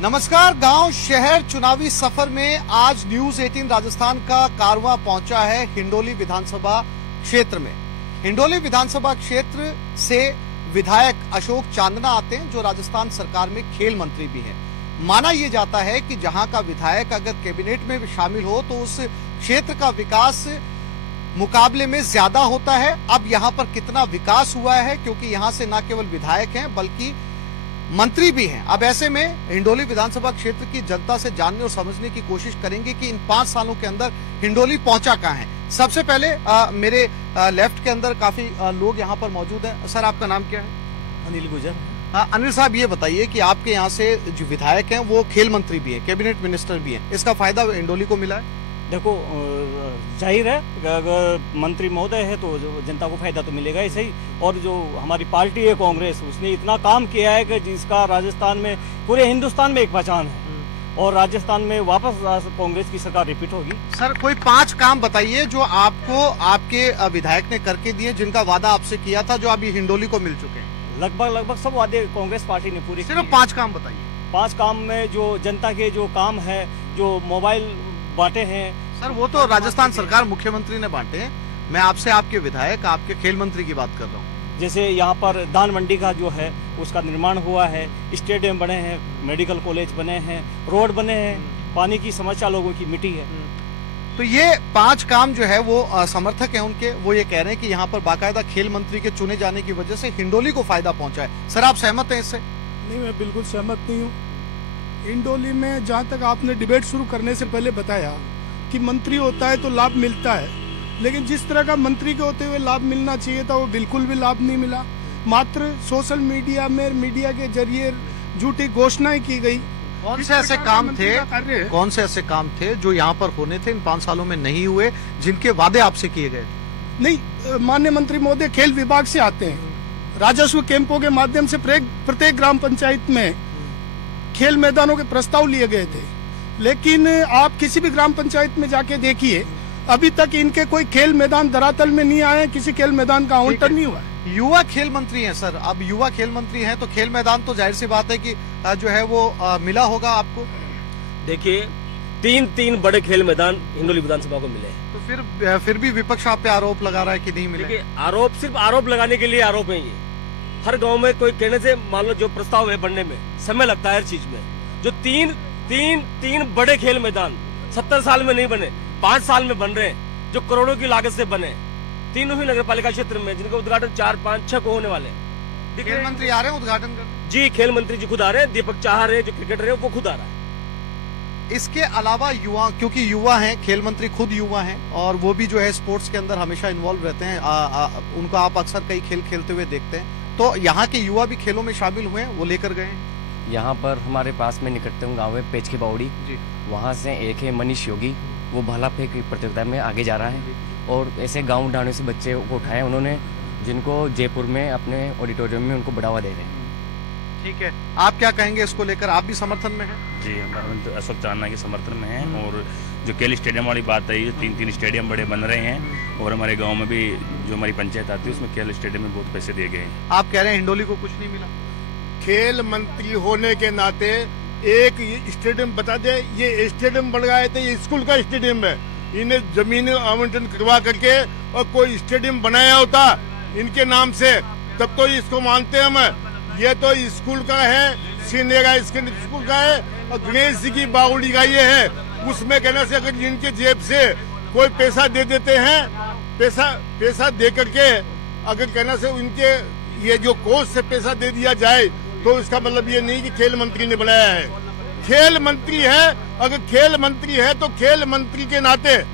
नमस्कार। गांव शहर चुनावी सफर में आज न्यूज 18 राजस्थान का कारवां पहुंचा है हिंडोली विधानसभा क्षेत्र में। हिंडोली विधानसभा क्षेत्र से विधायक अशोक चांदना आते हैं, जो राजस्थान सरकार में खेल मंत्री भी हैं। माना यह जाता है कि जहां का विधायक अगर कैबिनेट में शामिल हो तो उस क्षेत्र का विकास मुकाबले में ज्यादा होता है। अब यहां पर कितना विकास हुआ है, क्योंकि यहां से न केवल विधायक हैं बल्कि मंत्री भी हैं। अब ऐसे में हिंडोली विधानसभा क्षेत्र की जनता से जानने और समझने की कोशिश करेंगे कि इन 5 सालों के अंदर हिंडोली पहुंचा कहां है। सबसे पहले मेरे लेफ्ट के अंदर काफी लोग यहां पर मौजूद हैं। सर, आपका नाम क्या है? अनिल गुजर। अनिल साहब, ये बताइए कि आपके यहाँ से जो विधायक हैं वो खेल मंत्री भी हैं, कैबिनेट मिनिस्टर भी हैं, इसका फायदा हिंडोली को मिला है? देखो, जाहिर है अगर मंत्री महोदय है तो जनता को फायदा तो मिलेगा ही सही। और जो हमारी पार्टी है कांग्रेस, उसने इतना काम किया है कि जिसका राजस्थान में, पूरे हिंदुस्तान में एक पहचान है। और राजस्थान में वापस कांग्रेस की सरकार रिपीट होगी। सर, कोई 5 काम बताइए जो आपको आपके विधायक ने करके दिए, जिनका वादा आपसे किया था, जो अभी हिंडोली को मिल चुके हैं। लगभग सब वादे कांग्रेस पार्टी ने पूरे। सिर्फ 5 काम बताइए। 5 काम में जो जनता के जो काम है, जो मोबाइल बांटे हैं। सर, वो तो राजस्थान सरकार मुख्यमंत्री ने बांटे हैं। मैं आपसे आपके विधायक, आपके खेल मंत्री की बात कर रहा हूँ। जैसे यहाँ पर दान मंडी का जो है उसका निर्माण हुआ है, स्टेडियम बने हैं, मेडिकल कॉलेज बने हैं, रोड बने हैं, पानी की समस्या लोगों की मिटी है। तो ये 5 काम जो है वो समर्थक हैं उनके, वो ये कह रहे हैं कि यहाँ पर बाकायदा खेल मंत्री के चुने जाने की वजह से हिंडोली को फायदा पहुंचा है। सर, आप सहमत हैं इससे? नहीं, मैं बिल्कुल सहमत नहीं हूँ। हिंडोली में जहाँ तक आपने डिबेट शुरू करने से पहले बताया कि मंत्री होता है तो लाभ मिलता है, लेकिन जिस तरह का मंत्री के होते हुए लाभ मिलना चाहिए था वो बिल्कुल भी लाभ नहीं मिला। मात्र सोशल मीडिया में, मीडिया के जरिए झूठी घोषणाएं की गई। कौन से ऐसे काम थे जो यहाँ पर होने थे, इन 5 सालों में नहीं हुए, जिनके वादे आपसे किए गए? नहीं, माननीय मंत्री महोदय खेल विभाग से आते हैं। राजस्व कैंपों के माध्यम से प्रत्येक ग्राम पंचायत में खेल मैदानों के प्रस्ताव लिए गए थे, लेकिन आप किसी भी ग्राम पंचायत में जाके देखिए, अभी तक इनके कोई खेल मैदान धरातल में नहीं आए, किसी खेल मैदान का आवंटन नहीं हुआ। युवा खेल मंत्री हैं सर, अब युवा खेल मंत्री हैं तो खेल मैदान तो जाहिर सी बात है कि जो है वो मिला होगा आपको। देखिए, 3 बड़े खेल मैदान हिंडोली विधानसभा को मिले हैं। तो फिर भी विपक्ष आप पे आरोप लगा रहा है कि नहीं मिले। देखिए, आरोप सिर्फ आरोप लगाने के लिए आरोप है। ये हर गांव में कोई कहने से, मान लो जो प्रस्ताव है बनने में समय लगता है हर चीज में। जो तीन बड़े खेल मैदान 70 साल में नहीं बने, 5 साल में बन रहे हैं, जो करोड़ों की लागत से बने, तीनों ही नगर पालिका क्षेत्र में, जिनका उद्घाटन 4, 5, 6 को होने वाले हैं। खेल मंत्री आ रहे हैं उद्घाटन करने? जी, खेल मंत्री जी खुद आ रहे हैं। दीपक चाहर है जो क्रिकेटर है, वो खुद आ रहा है। इसके अलावा युवा, क्योंकि युवा हैं, खेल मंत्री खुद युवा हैं और वो भी जो है स्पोर्ट्स के अंदर हमेशा इन्वॉल्व रहते हैं। उनको आप अक्सर कई खेल खेलते हुए देखते हैं, तो यहाँ के युवा भी खेलों में शामिल हुए हैं, वो लेकर गए हैं। यहाँ पर हमारे पास में निकटतम गांव है पेच की बावड़ी, वहाँ से एक है मनीष योगी, वो भाला फेंक प्रतियोगिता में आगे जा रहा है। और ऐसे गांव डाणे से बच्चे को उठाए उन्होंने, जिनको जयपुर में अपने ऑडिटोरियम में उनको बढ़ावा दे रहे हैं। ठीक है, आप क्या कहेंगे इसको लेकर? आप भी समर्थन में हैं? जी, हम तो अशोक चांदना के समर्थन में हैं। और जो खेल स्टेडियम वाली बात है, ये 3 स्टेडियम बड़े बन रहे हैं और हमारे गांव में भी जो हमारी पंचायत आती है उसमें खेल स्टेडियम में बहुत पैसे दिए गए हैं। आप कह रहे हैं हिंडोली को कुछ नहीं मिला? खेल मंत्री होने के नाते एक स्टेडियम बता दे, ये स्टेडियम बन गए थे, ये स्कूल का स्टेडियम है। इन्हें जमीन आवंटन करवा करके और कोई स्टेडियम बनाया होता इनके नाम से, तब तो इसको मानते हम। ये तो स्कूल का है, सीनियर हाई स्कूल का है, और गणेश जी की बावड़ी का ये है। उसमें कहने से अगर इनके जेब से कोई पैसा दे देते हैं, पैसा दे करके अगर कहने से उनके ये जो कोष से पैसा दे दिया जाए, तो इसका मतलब ये नहीं कि खेल मंत्री ने बनाया है। खेल मंत्री है, अगर खेल मंत्री है तो खेल मंत्री के नाते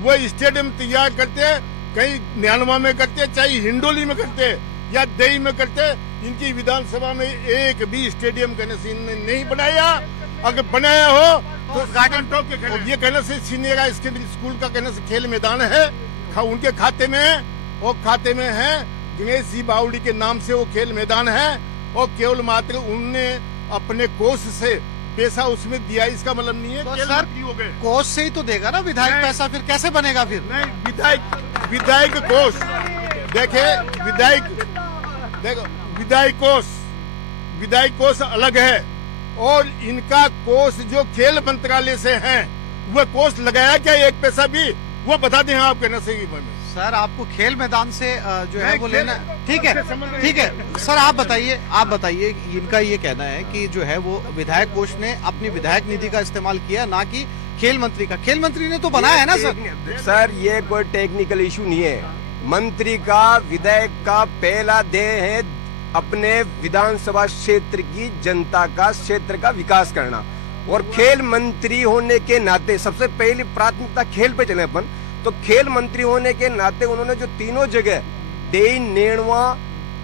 वो स्टेडियम तैयार करते, कहीं न्यानवा में करते, चाहे हिंडोली में करते या दही में करते। इनकी विधानसभा में एक भी स्टेडियम कहने से इन्होंने नहीं बनाया। अगर बनाया हो तो गार्डन टॉप के ये कहने से सीनियर हाई स्कूल का कहने से खेल मैदान है उनके खाते में है, और खाते में है गणेश जी बावड़ी के नाम से वो खेल मैदान है, और केवल मात्र उनने अपने कोष से पैसा उसमें दिया। इसका मतलब नहीं है तो सर कोष से ही तो देगा ना विधायक पैसा, फिर कैसे बनेगा? फिर नहीं, विधायक कोष देखे, विधायक कोष अलग है और इनका कोष जो खेल मंत्रालय से है, वो कोष लगाया क्या एक पैसा भी? वो बता दें आप कहना सही में। सर आपको खेल मैदान से जो है वो लेना, ठीक है सर आप बताइए इनका ये कहना है कि जो है वो विधायक कोष ने अपनी विधायक निधि का इस्तेमाल किया, ना कि खेल मंत्री का। खेल मंत्री ने तो बनाया है ना सर। सर ये कोई टेक्निकल इशू नहीं है। मंत्री का, विधायक का पहला ध्येय है अपने विधानसभा क्षेत्र की जनता का, क्षेत्र का विकास करना। और खेल मंत्री होने के नाते सबसे पहली प्राथमिकता खेल पे चले अपन, तो खेल मंत्री होने के नाते उन्होंने जो तीनों जगह डेन, नेणवा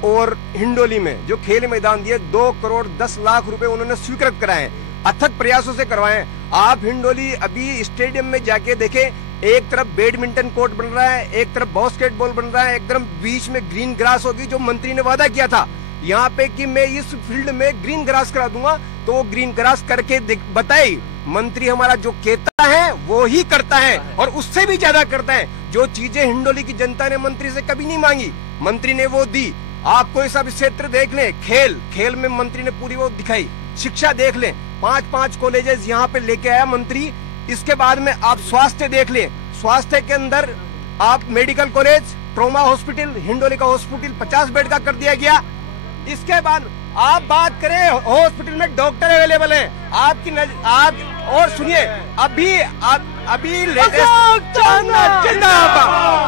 और हिंडोली में जो खेल मैदान दिए 2 करोड़ 10 लाख रुपए उन्होंने स्वीकृत कराए, अथक प्रयासों से करवाए। आप हिंडोली अभी स्टेडियम में जाके देखें, एक तरफ बैडमिंटन कोर्ट बन रहा है, एक तरफ बास्केटबॉल बन रहा है, एक तरफ बीच में ग्रीन ग्रास होगी, जो मंत्री ने वादा किया था यहाँ पे कि मैं इस फील्ड में ग्रीन ग्रास करा दूंगा, तो वो ग्रीन ग्रास करके बताई। मंत्री हमारा जो कहता है वो ही करता है और उससे भी ज्यादा करता है। जो चीजें हिंडोली की जनता ने मंत्री से कभी नहीं मांगी, मंत्री ने वो दी। आप कोई सा भी क्षेत्र देख लें, खेल में मंत्री ने पूरी वो दिखाई। शिक्षा देख लें, 5-5 कॉलेजेस यहाँ पे लेके आया मंत्री। इसके बाद में आप स्वास्थ्य देख लें, स्वास्थ्य के अंदर आप medical college, trauma hospital, Hindoli का हॉस्पिटल 50 बेड का कर दिया गया। इसके बाद आप बात करें, हॉस्पिटल में डॉक्टर अवेलेबल है आपकी आप। और सुनिए, अभी लेटेस्ट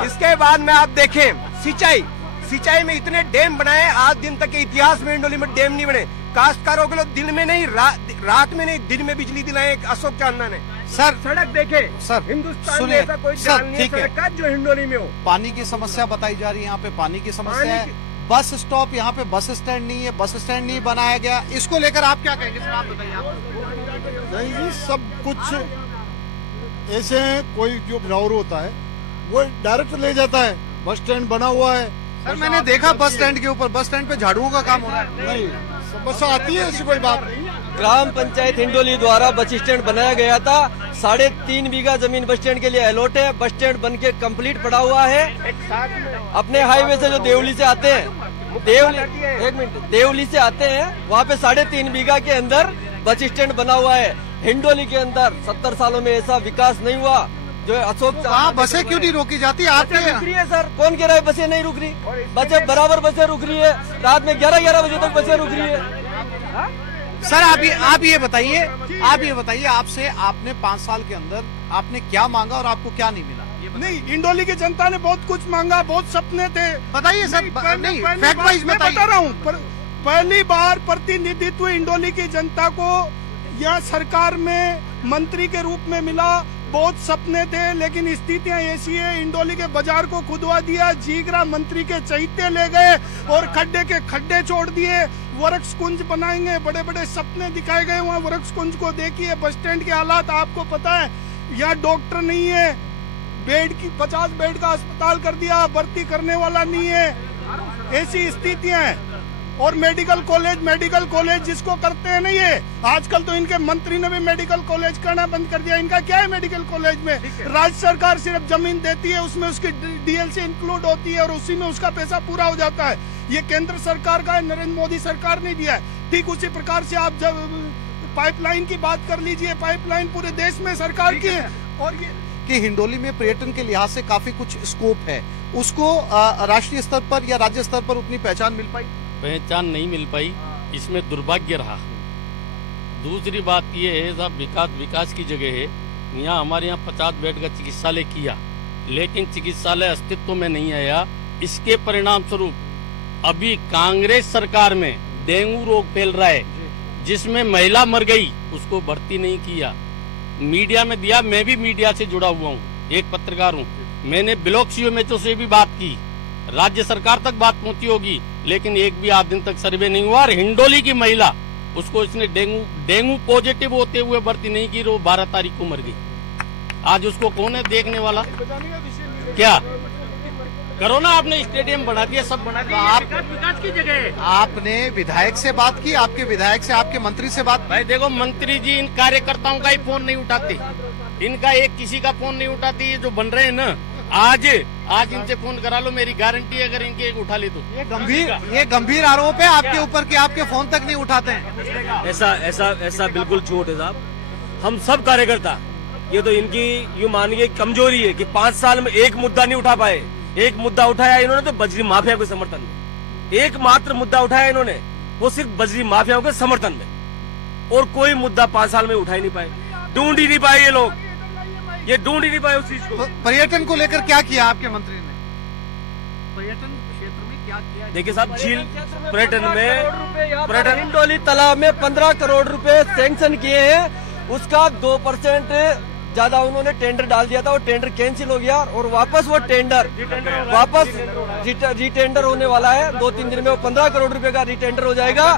इसके बाद में आप देखें सिंचाई में इतने डैम बनाए, आज दिन तक के इतिहास में हिंडोली में डैम नहीं बने। काश्तकारों के लोग दिन में नहीं, रात में नहीं, दिन में बिजली दिलाए अशोक चांदना ने। सर सड़क देखे सर, हिंदुस्तान में ऐसा कोई सड़क का जो हिंडोली में हो। पानी की समस्या बताई जा रही है, यहाँ पे पानी की समस्या है। बस स्टॉप, यहाँ पे बस स्टैंड नहीं है, बस स्टैंड नहीं बनाया गया। इसको लेकर आप क्या कहेंगे सर, आप बताइए। आप नहीं जी, सब कुछ ऐसे कोई जो ब्राउर होता है वो डायरेक्ट ले जाता है। बस स्टैंड बना हुआ है सर, मैंने देखा बस स्टैंड के ऊपर, बस स्टैंड पे झाड़ुओं का काम हो रहा है। नहीं, बस आती है, ऐसी कोई बात नहीं। ग्राम पंचायत हिंडोली द्वारा बस स्टैंड बनाया गया था। 3.5 बीघा जमीन बस स्टैंड के लिए अलॉट है। बस स्टैंड बन के कम्प्लीट पड़ा हुआ है। अपने हाईवे से जो देवली से आते हैं, देवली से आते हैं, वहाँ पे 3.5 बीघा के अंदर बस स्टैंड बना हुआ है। हिंडोली के अंदर 70 सालों में ऐसा विकास नहीं हुआ। जो अशोक वहाँ बसें क्यों नहीं रोकी जाती? आपके रुक रही है सर, कौन कह रहा है बसें नहीं रुक रही? बसें बराबर बसें रुक रही है। रात में 11-11 बजे तक बसें रुक रही है। सर आप ये बताइए आपसे आपने 5 साल के अंदर आपने क्या मांगा और आपको क्या नहीं मिला? नहीं, हिंडोली की जनता ने बहुत कुछ मांगा, बहुत सपने थे। बताइए सर। नहीं, फैक्ट वाइज बता रहा हूँ। पहली बार प्रतिनिधित्व हिंडोली की जनता को यह सरकार में मंत्री के रूप में मिला। बहुत सपने थे, लेकिन स्थितियां ऐसी है, हिंडोली के बाजार को खुदवा दिया, जीगरा मंत्री के चैत्य ले गए और खड्डे के खड्डे छोड़ दिए। वृक्ष कुंज बनाएंगे, बड़े बड़े सपने दिखाए गए। वहाँ वृक्ष कुंज को देखिए, बस स्टैंड के हालात आपको पता है। यहाँ डॉक्टर नहीं है, 50 बेड का अस्पताल कर दिया, भर्ती करने वाला नहीं है, ऐसी स्थितियां हैं। और मेडिकल कॉलेज जिसको करते हैं नहीं है। आजकल तो इनके मंत्री ने भी मेडिकल कॉलेज करना बंद कर दिया। इनका क्या है मेडिकल कॉलेज में? राज्य सरकार सिर्फ जमीन देती है, उसमें उसकी डीएलसी इंक्लूड होती है और उसी में उसका पैसा पूरा हो जाता है। ये केंद्र सरकार का है, नरेंद्र मोदी सरकार ने दिया है। ठीक उसी प्रकार से आप जब पाइपलाइन की बात कर लीजिए, पाइपलाइन पूरे देश में सरकार की है। और ये कि हिंडोली में पर्यटन के लिहाज से काफी कुछ स्कोप है, उसको राष्ट्रीय स्तर पर या राज्य स्तर पर उतनी पहचान मिल पाई? पहचान नहीं मिल पाई, इसमें दुर्भाग्य रहा। दूसरी बात ये है, साहब विकास की जगह है। यहाँ हमारे यहाँ 50 बेड का चिकित्सालय किया, लेकिन चिकित्सालय अस्तित्व में नहीं आया। इसके परिणाम स्वरूप अभी कांग्रेस सरकार में डेंगू रोग फैल रहा है, जिसमें महिला मर गई, उसको भर्ती नहीं किया। मीडिया में दिया, मैं भी मीडिया से जुड़ा हुआ हूँ, एक पत्रकार हूँ। मैंने ब्लॉक सीएमएचओ से भी बात की, राज्य सरकार तक बात पहुंची होगी, लेकिन एक भी 8 दिन तक सर्वे नहीं हुआ। और हिंडोली की महिला, उसको इसने डेंगू पॉजिटिव होते हुए भर्ती नहीं की, वो 12 तारीख को मर गई। आज उसको कौन है देखने वाला? क्या करो ना, आपने स्टेडियम बना दिया, सब बना दिया। आप विकास की जगह है। आपने विधायक से बात की, आपके विधायक से आपके मंत्री से बात? भाई देखो, मंत्री जी इन कार्यकर्ताओं का ही फोन नहीं उठाते, इनका एक किसी का फोन नहीं उठाते। ये जो बन रहे हैं ना, आज इनसे फोन करा लो, मेरी गारंटी है अगर इनके उठा ली तो। ये गंभीर आरोप है आपके ऊपर कि आपके फोन तक नहीं उठाते हैं। ऐसा बिल्कुल झूठ है साहब। हम सब कार्यकर्ता, ये तो इनकी यूं मानिए कमजोरी है कि 5 साल में एक मुद्दा नहीं उठा पाए। एक मुद्दा उठाया इन्होंने तो बजरी माफिया के समर्थन में, एकमात्र मुद्दा उठाया इन्होंने वो सिर्फ बजरी माफियाओं के समर्थन में, और कोई मुद्दा 5 साल में उठा ही नहीं पाए, ढूंढ ही नहीं पाए ये लोग, ये ढूंढ ही नहीं पाए उस चीज को। पर्यटन को लेकर क्या किया आपके मंत्री ने? पर्यटन क्षेत्र में क्या किया? देखिए साहब, झील पर्यटन हिंडोली तालाब में 15 करोड़ रुपए सैंक्शन किए हैं, उसका 2% ज्यादा उन्होंने टेंडर डाल दिया था, वो टेंडर कैंसिल हो गया और वापस वो टेंडर वापस रिटेंडर होने वाला है। 2-3 दिन में वो 15 करोड़ रुपए का रिटेंडर हो जाएगा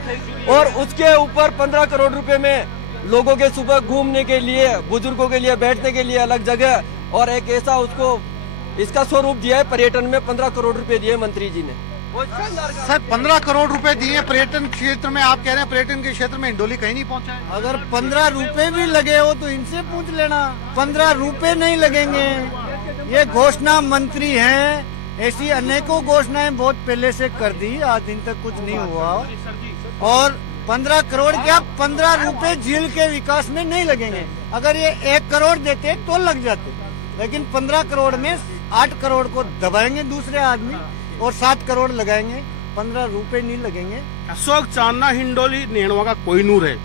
और उसके ऊपर 15 करोड़ रुपए में लोगों के सुबह घूमने के लिए, बुजुर्गों के लिए बैठने के लिए अलग जगह, और एक ऐसा उसको इसका स्वरूप दिया है। पर्यटन में 15 करोड़ रुपए दिए मंत्री जी ने। सर 15 करोड़ रुपए दिए पर्यटन क्षेत्र में, आप कह रहे हैं पर्यटन के क्षेत्र में हिंडोली कहीं नहीं पहुंचा है। अगर 15 रुपए भी लगे हो तो इनसे पूछ लेना, 15 रुपए नहीं लगेंगे। ये घोषणा मंत्री हैं, ऐसी अनेकों घोषणाएं बहुत पहले से कर दी, आज दिन तक कुछ नहीं हुआ। और 15 करोड़ क्या 15 रुपए झील के विकास में नहीं लगेंगे। अगर ये 1 करोड़ देते तो लग जाते, लेकिन 15 करोड़ में 8 करोड़ को दबाएंगे दूसरे आदमी और 7 करोड़ लगाएंगे, 15 रुपए नहीं लगेंगे। अशोक चांदना हिंडोली नेणवा का कोई नूर है,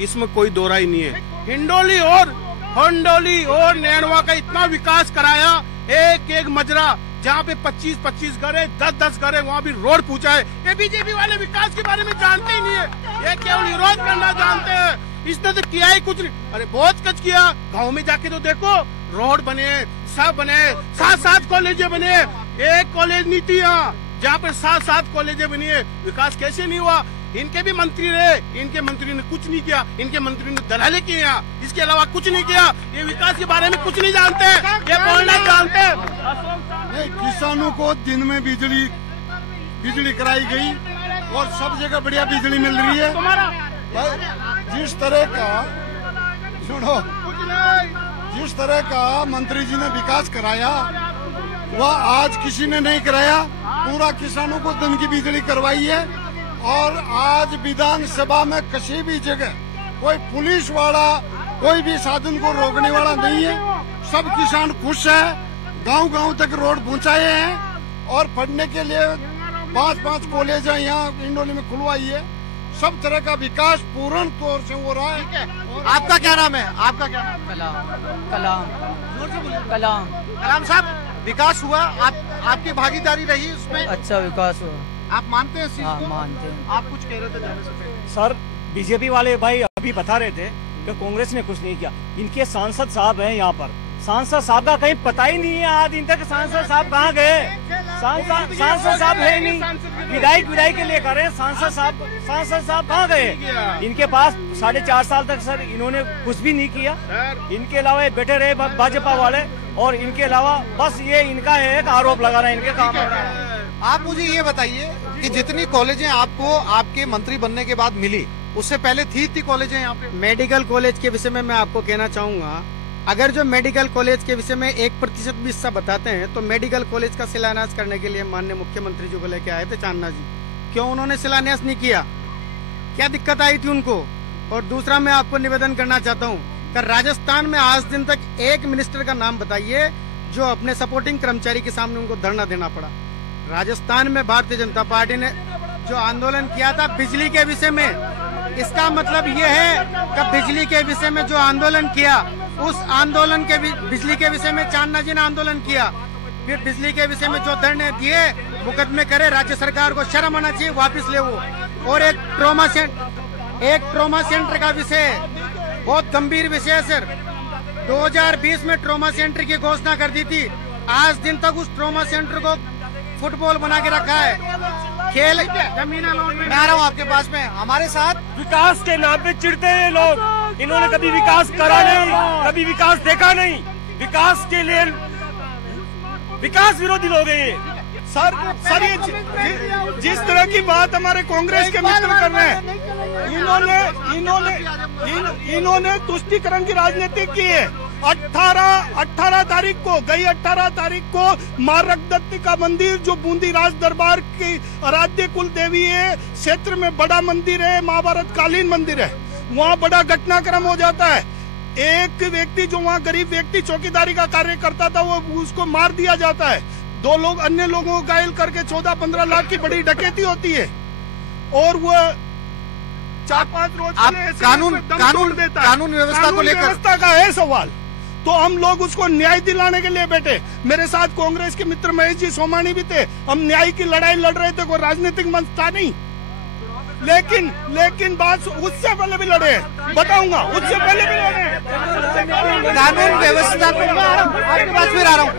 इसमें कोई दो राय नहीं है। हिंडोली और नेणवा का इतना विकास कराया, एक मजरा जहाँ पे 25-25 घर है, 10-10 घर है, वहाँ भी रोड पूछा है। ये बीजेपी वाले विकास के बारे में जानते ही नहीं है, ये केवल विरोध करना जानते हैं। इसने तो किया ही कुछ नहीं। अरे बहुत कुछ किया, गाँव में जाके तो देखो, रोड बने, सब बने, 7-7 कॉलेजें बने, एक कॉलेज नहीं थी यहाँ, जहाँ पे 7-7 कॉलेजें बनी है। विकास कैसे नहीं हुआ? इनके भी मंत्री रहे, इनके मंत्री ने कुछ नहीं किया, इनके मंत्री ने दलाली की यहाँ, इसके अलावा कुछ नहीं किया। ये विकास के बारे में कुछ नहीं जानते, ये बोलना जानते। किसानों को दिन में बिजली कराई गई और सब जगह बढ़िया बिजली मिल रही है। जिस तरह का मंत्री जी ने विकास कराया वह आज किसी ने नहीं कराया। पूरा किसानों को दिन की बिजली करवाई है और आज विधानसभा में किसी भी जगह कोई पुलिस वाला, कोई भी साधन को रोकने वाला नहीं है। सब किसान खुश है, गांव-गांव तक रोड पहुंचाए हैं और पढ़ने के लिए 5-5 कॉलेज यहाँ हिंडोली में खुलवाई है। सब तरह का विकास पूर्ण तौर से हो रहा है। आपका क्या नाम है? आपका क्या नाम? कलाम साहब, विकास हुआ, आपकी भागीदारी रही उसमें? अच्छा विकास हुआ। आप मानते हैं इस चीज को? मानते हैं। आप कुछ कह रहे थे जाने से पहले। सर बीजेपी वाले भाई अभी बता रहे थे कि कांग्रेस ने कुछ नहीं किया। इनके सांसद साहब हैं यहाँ पर, सांसद साहब का कहीं पता ही नहीं है आज दिन तक। सांसद साहब कहाँ गए? सांसद साहब है नहीं, विधायक के लिए कर रहे हैं। सांसद साहब कहाँ गए? इनके पास 4.5 साल तक सर इन्होंने कुछ भी नहीं किया। इनके अलावा ये बैठे रहे भाजपा वाले, और इनके अलावा बस ये इनका एक आरोप लगाना इनके काम हो रहा है। आप मुझे ये बताइए कि जितनी कॉलेजें आपको आपके मंत्री बनने के बाद मिली, उससे पहले थी कॉलेजें यहाँ पे? मेडिकल कॉलेज के विषय में मैं आपको कहना चाहूंगा, अगर जो मेडिकल कॉलेज के विषय में 1% भी हिस्सा बताते हैं तो मेडिकल कॉलेज का शिलान्यास करने के लिए माननीय मुख्यमंत्री जी को लेके आए थे चांदना जी। क्यों उन्होंने शिलान्यास नहीं किया? क्या दिक्कत आई थी उनको? और दूसरा मैं आपको निवेदन करना चाहता हूँ कि राजस्थान में आज दिन तक एक मिनिस्टर का नाम बताइए जो अपने सपोर्टिंग कर्मचारी के सामने उनको धरना देना पड़ा। राजस्थान में भारतीय जनता पार्टी ने जो आंदोलन किया था बिजली के विषय में, इसका मतलब ये है कि बिजली के विषय में जो आंदोलन किया, उस आंदोलन के बिजली के विषय में चांदना जी ने आंदोलन किया। फिर बिजली के विषय में जो धरने दिए, मुकदमे करे, राज्य सरकार को शर्म आना चाहिए, वापस ले वो। और एक ट्रॉमा सेंटर का विषय बहुत गंभीर विषय है सर। 2020 में ट्रॉमा सेंटर की घोषणा कर दी थी, आज दिन तक उस ट्रॉमा सेंटर को फुटबॉल बना के रखा है। खेल जमीन मैं आ रहा हूँ आपके पास में, हमारे साथ विकास के नाम पे चिढ़ते हैं लोग। इन्होंने कभी विकास करा नहीं, कभी विकास देखा नहीं। विकास के लिए विकास विरोधी लोग हैं सर ये जिस तरह की बात हमारे कांग्रेस के मित्र कर रहे हैं, इन्होंने तुष्टीकरण की राजनीति की है। 18 तारीख को गई 18 तारीख को मां रक्तदत्ती का मंदिर जो बूंदी राज दरबार की आराध्य कुल देवी है, क्षेत्र में बड़ा मंदिर है, महाभारत कालीन मंदिर है, वहाँ बड़ा घटनाक्रम हो जाता है। एक व्यक्ति जो वहाँ गरीब व्यक्ति चौकीदारी का कार्य करता था वो उसको मार दिया जाता है। 2 लोग अन्य लोगों को घायल करके 14-15 लाख की बड़ी डकैती होती है और वो 4-5 रोज कानून व्यवस्था का है सवाल। तो हम लोग उसको न्याय दिलाने के लिए बैठे। मेरे साथ कांग्रेस के मित्र महेश जी सोमानी भी थे। हम न्याय की लड़ाई लड़ रहे थे, कोई राजनीतिक मंच था नहीं। लेकिन बात उससे पहले भी लड़े, बताऊंगा, उससे पहले भी लड़े। कानून व्यवस्था को आपके पास फिर आ रहा हूँ।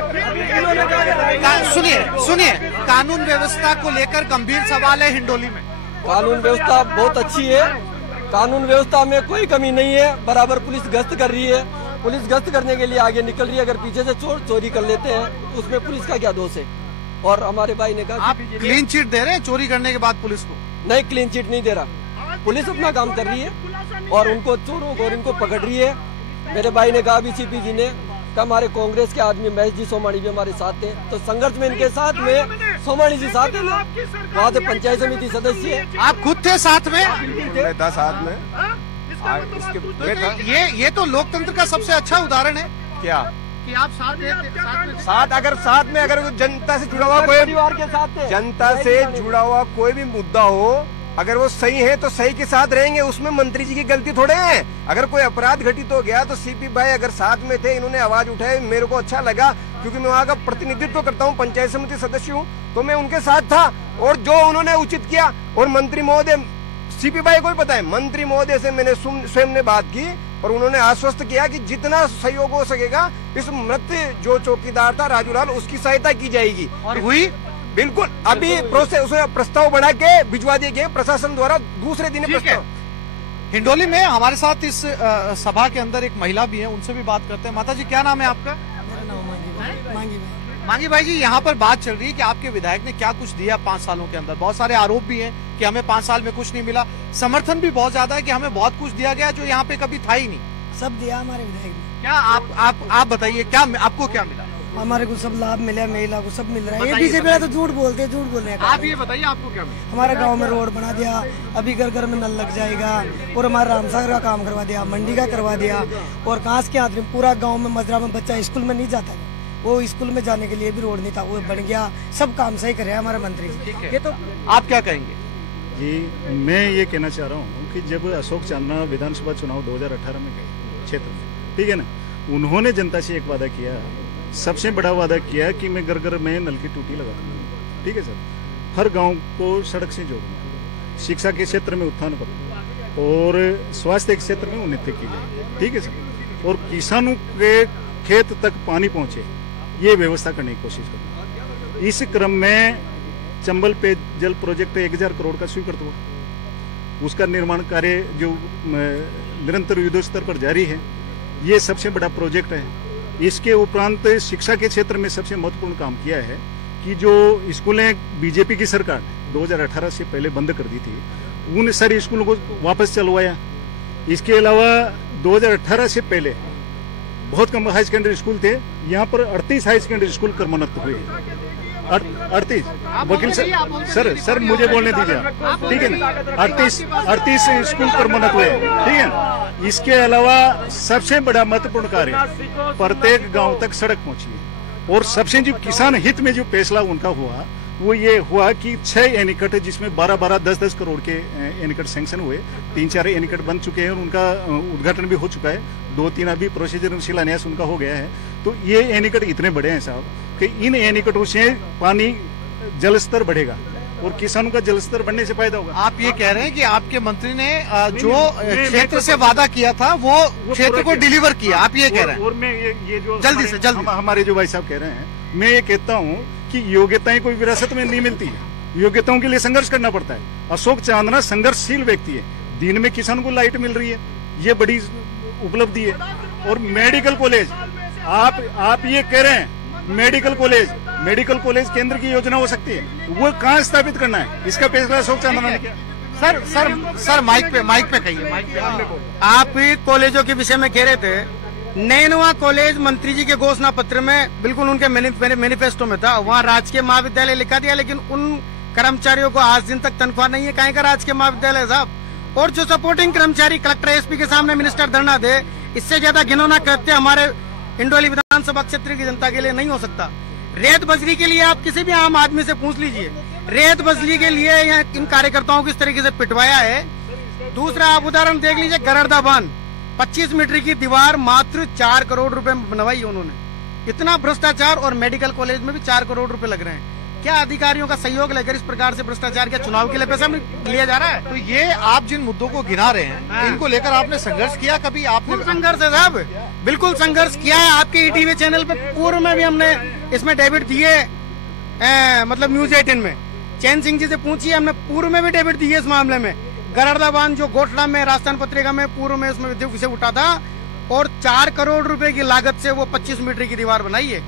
सुनिए, कानून व्यवस्था को लेकर गंभीर सवाल है हिंडोली में। कानून व्यवस्था बहुत अच्छी है, कानून व्यवस्था में कोई कमी नहीं है। बराबर पुलिस गश्त कर रही है, पुलिस गश्त करने के लिए आगे निकल रही है। अगर पीछे से चोर चोरी कर लेते हैं तो उसमें पुलिस का क्या दोष है? और हमारे भाई ने कहा आप क्लीन चिट दे रहे हैं चोरी करने के बाद पुलिस को? नहीं, क्लीन चिट नहीं दे रहा। पुलिस अपना काम कर रही है और उनको चोरों को और इनको पकड़ रही है। मेरे भाई ने कहा, बीसीपी जी ने कहा, हमारे कांग्रेस के आदमी महेश जी सोमानी भी हमारे साथ थे, तो संघर्ष में इनके साथ में सोमानी जी साथ है। वहाँ से पंचायत समिति सदस्य है। आप खुद थे साथ में? था साथ में। ये तो लोकतंत्र का सबसे अच्छा उदाहरण है। क्या कि आप साथ में अगर जनता से जुड़ा हुआ कोई परिवार के साथ जनता से जुड़ा हुआ कोई भी मुद्दा हो, अगर वो सही है तो सही के साथ रहेंगे, उसमें मंत्री जी की गलती थोड़े है। अगर कोई अपराध घटित हो गया तो सीपी भाई अगर साथ में थे, इन्होंने आवाज उठाई, मेरे को अच्छा लगा क्योंकि मैं वहाँ का प्रतिनिधित्व करता हूँ, पंचायत समिति सदस्य हूँ, तो मैं उनके साथ था। और जो उन्होंने उचित किया, और मंत्री महोदय सीपी भाई को भी पता है, मंत्री महोदय से मैंने स्वयं ने बात की और उन्होंने आश्वस्त किया कि जितना सहयोग हो सकेगा इस मृत जो चौकीदार था राजूलाल, उसकी सहायता की जाएगी। और हुई बिल्कुल। अभी प्रोसेस प्रस्ताव बढ़ा के भिजवा दिए गए प्रशासन द्वारा, दूसरे दिन प्रस्ताव। हिंडोली में हमारे साथ इस सभा के अंदर एक महिला भी है, उनसे भी बात करते हैं। माता जी, क्या नाम है आपका? मांगी भाई जी, यहाँ पर बात चल रही है कि आपके विधायक ने क्या कुछ दिया 5 सालों के अंदर। बहुत सारे आरोप भी हैं कि हमें 5 साल में कुछ नहीं मिला। समर्थन भी बहुत ज्यादा है कि हमें बहुत कुछ दिया गया जो यहाँ पे कभी था ही नहीं। सब दिया हमारे विधायक ने। क्या आप बताइए, क्या आपको क्या मिला? हमारे को सब लाभ मिला, महिला को सब मिल रहा है। ये बीजेपी वाले तो झूठ बोलते हैं। आप ये बताइए, आपको क्या मिला? हमारे गांव में रोड बना दिया, अभी घर घर में नल लग जाएगा, और हमारे रामसागर का काम करवा दिया, मंडी का करवा दिया, और कांस के आदमी पूरा गांव में मजरा में बच्चा स्कूल में नहीं जाता, वो स्कूल में जाने के लिए भी रोड नहीं था, वो बन गया। सब काम सही करे हमारे मंत्री जी। ये तो आप क्या कहेंगे? जी, मैं ये कहना चाह रहा हूँ कि जब अशोक चांदना विधानसभा चुनाव 2018 में गए क्षेत्र में, ठीक है ना, उन्होंने जनता से एक वादा किया, सबसे बड़ा वादा किया कि मैं घर घर में नल की टूटी लगा दूंगा, ठीक है सर, हर गांव को सड़क से जोड़ूंगा, शिक्षा के क्षेत्र में उत्थान करूंगा और स्वास्थ्य के क्षेत्र में उन्नति की जाए, ठीक है सर, और किसानों के खेत तक पानी पहुंचे, ये व्यवस्था करने की कोशिश करूंगा। इस क्रम में चंबल पे जल प्रोजेक्ट 1000 करोड़ का स्वीकृत हुआ, उसका निर्माण कार्य जो निरंतर युद्ध स्तर पर जारी है, ये सबसे बड़ा प्रोजेक्ट है। इसके उपरांत शिक्षा के क्षेत्र में सबसे महत्वपूर्ण काम किया है कि जो स्कूलें बीजेपी की सरकार ने 2018 से पहले बंद कर दी थी, उन सारी स्कूलों को वापस चलवाया। इसके अलावा 2018 से पहले बहुत कम हाई सेकेंडरी स्कूल थे, यहाँ पर 38 हाई सेकेंडरी स्कूल कर्मोन्नत हुए। 38 वकील सर मुझे बोलने दीजिए, ठीक है ना, 38 स्कूल कर्मोन्नत हुए, ठीक है। इसके अलावा सबसे बड़ा महत्वपूर्ण कार्य, प्रत्येक गांव तक सड़क पहुंची है, और सबसे जो किसान हित में जो फैसला उनका हुआ वो ये हुआ कि 6 एनीकट, जिसमें 12-12, 10-10 करोड़ के एनीकट सैंक्शन हुए, 3-4 एनीकट बन चुके हैं और उनका उद्घाटन भी हो चुका है, 2-3 अभी प्रोसीजर शिलान्यास उनका हो गया है। तो ये एनीकट इतने बड़े हैं साहब कि इन एनीकटों से पानी जल स्तर बढ़ेगा और किसानों का जल स्तर बढ़ने से फायदा होगा। आप ये कह रहे हैं कि आपके मंत्री ने जो क्षेत्र से वादा किया था वो क्षेत्र को डिलीवर किया, आप ये कह रहे हैं? और मैं ये जो जल्दी हमारे जो भाई साहब कह रहे हैं, मैं ये कहता हूँ कि योग्यताएं कोई विरासत में नहीं मिलती है, योग्यताओं के लिए संघर्ष करना पड़ता है। अशोक चांदना संघर्षशील व्यक्ति है, दिन में किसान को लाइट मिल रही है, ये बड़ी उपलब्धि है। और मेडिकल कॉलेज, आप ये कह रहे हैं मेडिकल कॉलेज केंद्र की योजना हो सकती है, वो कहाँ स्थापित करना है, इसका फैसला अशोक चांदना ने किया। सर माइक पे कहिए। आप कॉलेजों के विषय में कह रहे थे नैनवा कॉलेज मंत्री जी के घोषणा पत्र में बिल्कुल उनके मैनिफेस्टो में था, वहाँ राजकीय महाविद्यालय लिखा दिया, लेकिन उन कर्मचारियों को आज दिन तक तनख्वाह नहीं है। कहीं का राजकीय महाविद्यालय साहब। और जो सपोर्टिंग कर्मचारी कलेक्टर एसपी के सामने मिनिस्टर धरना दे, इससे ज्यादा घिनौना कृत्य हमारे हिंडोली विधानसभा क्षेत्र की जनता के लिए नहीं हो सकता। रेत बजरी के लिए आप किसी भी आम आदमी से पूछ लीजिए, रेत बजरी के लिए इन कार्यकर्ताओं को इस तरीके से पिटवाया है। दूसरा आप उदाहरण देख लीजिए, गररदा बांध 25 मीटर की दीवार मात्र 4 करोड़ रुपए में बनवाई उन्होंने। इतना भ्रष्टाचार, और मेडिकल कॉलेज में भी 4 करोड़ रुपए लग रहे हैं। क्या अधिकारियों का सहयोग लेकर इस प्रकार से भ्रष्टाचार के चुनाव के लिए पैसा लिया जा रहा है? तो ये आप जिन मुद्दों को गिना रहे हैं, इनको लेकर आपने संघर्ष किया कभी? आपने संघर्ष है साहब, बिल्कुल संघर्ष किया है। आपके ईटीवी चैनल पे पूर्व में भी हमने इसमें डेबिट दिए, मतलब न्यूज 18 में चैन सिंह जी से पूछिए, हमने पूर्व में भी डेबिट दिए इस मामले में। गररदा बांध जो गोठला में राजस्थान पत्रिका में पूर्व में इसमें विषय उठा था, और 4 करोड़ रुपए की लागत से वो 25 मीटर की दीवार बनाई है,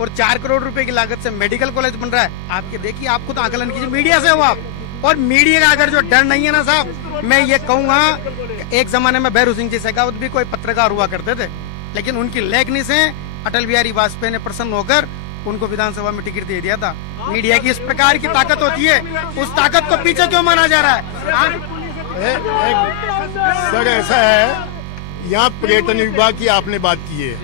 और 4 करोड़ रुपए की लागत से मेडिकल कॉलेज बन रहा है। आपके देखिए, आपको तो आकलन कीजिए, मीडिया से हो आप। और मीडिया का अगर जो डर नहीं है ना साहब, मैं ये कहूंगा, एक जमाने में भैरू सिंह जी शेखावत भी कोई पत्रकार हुआ करते थे, लेकिन उनकी लेखनी से अटल बिहारी वाजपेयी ने प्रसन्न होकर उनको विधानसभा में टिकट दे दिया था। मीडिया की इस प्रकार की ताकत होती है, उस ताकत को पीछे क्यों माना जा रहा है? सर ऐसा है, यहाँ पर्यटन विभाग की आपने बात की है,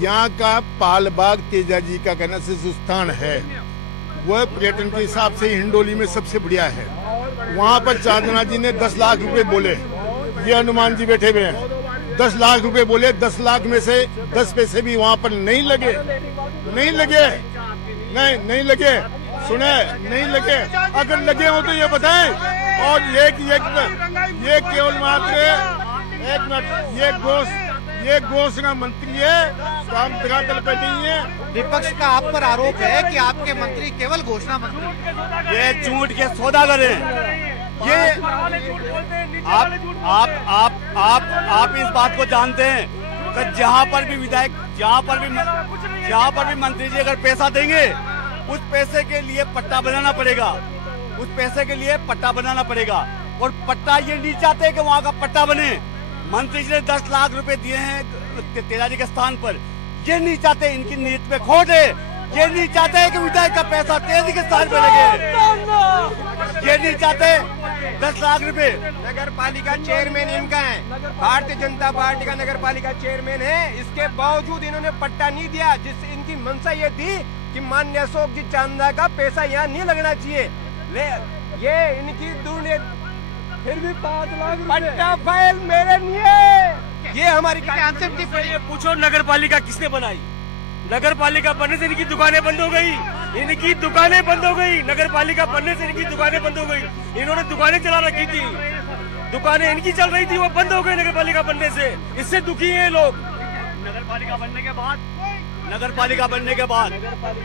यहाँ का पालबाग तेजा जी का कहना से जो स्थान है, वह पर्यटन के हिसाब से हिंडोली में सबसे बढ़िया है। वहाँ पर चांदना जी ने 10 लाख रुपए बोले, ये हनुमान जी बैठे हुए हैं, 10 लाख रुपए बोले, 10 लाख में से 10 पैसे भी वहाँ पर नहीं लगे, नहीं लगे, नहीं लगे, सुने नहीं लगे। अगर लगे हो तो ये बताएं। और ये केवल मात्र एक मिनट, ये घोषणा मंत्री है, काम दल पे नहीं है। विपक्ष का आप पर आरोप है कि आपके मंत्री केवल घोषणा मंत्री, ये झूठ के सौदागर हैं। ये आप इस बात को जानते हैं कि जहाँ पर भी विधायक, जहाँ पर भी मंत्री जी अगर पैसा देंगे, उस पैसे के लिए पट्टा बनाना पड़ेगा, उस पैसे के लिए पट्टा बनाना पड़ेगा। और पट्टा ये नहीं चाहते कि वहाँ का पट्टा बने। मंत्री जी ने 10 लाख रुपए दिए हैं तेजा जी के स्थान पर, ये नहीं चाहते, इनकी नीयत पे खोट है। ये नहीं चाहते कि विधायक का पैसा तेजा जी के स्थान पर लगे, ये नहीं चाहते 10 लाख रुपए। नगर पालिका चेयरमैन इनका है, भारतीय जनता पार्टी का नगर पालिका चेयरमैन है, इसके बावजूद इन्होंने पट्टा नहीं दिया, जिससे इनकी मंशा ये थी कि माननीय अशोक जी चांदा का पैसा यहाँ नहीं लगना चाहिए। ये इनकी दुर्नीति, फिर भी 5 लाख पट्टा फाइल मेरे नहीं है। ये हमारी पूछो नगर पालिका किसने बनाई? नगर पालिका बनने से इनकी दुकानें बंद हो गई, इनकी दुकानें बंद हो गई। नगर पालिका बनने से इनकी दुकानें बंद हो गई। इन्होंने दुकानें चला रखी थी, दुकानें इनकी चल रही थी, वो बंद हो गई नगर पालिका बनने से। इससे दुखी हैं लोग। नगर पालिका बनने के बाद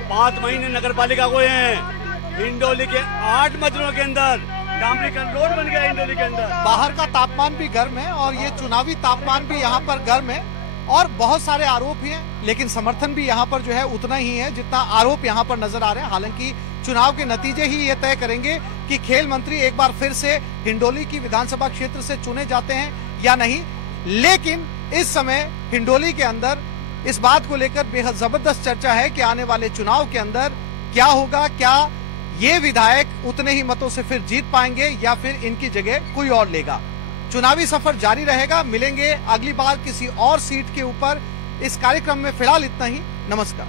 5 महीने नगर पालिका को हैं। हिंडोली के 8 मजरों के अंदर डामरीकरण रोड बन गया। हिंडोली के अंदर बाहर का तापमान भी गर्म है, और ये चुनावी तापमान भी यहाँ पर गर्म है, और बहुत सारे आरोप हैं, लेकिन समर्थन भी यहाँ पर जो है उतना ही है जितना आरोप यहाँ पर नजर आ रहे हैं। हालांकि चुनाव के नतीजे ही ये तय करेंगे कि खेल मंत्री एक बार फिर से हिंडोली की विधानसभा क्षेत्र से चुने जाते हैं या नहीं। लेकिन इस समय हिंडोली के अंदर इस बात को लेकर बेहद जबरदस्त चर्चा है कि आने वाले चुनाव के अंदर क्या होगा, क्या ये विधायक उतने ही मतों से फिर जीत पाएंगे या फिर इनकी जगह कोई और लेगा। चुनावी सफर जारी रहेगा। मिलेंगे अगली बार किसी और सीट के ऊपर। इस कार्यक्रम में फिलहाल इतना ही। नमस्कार।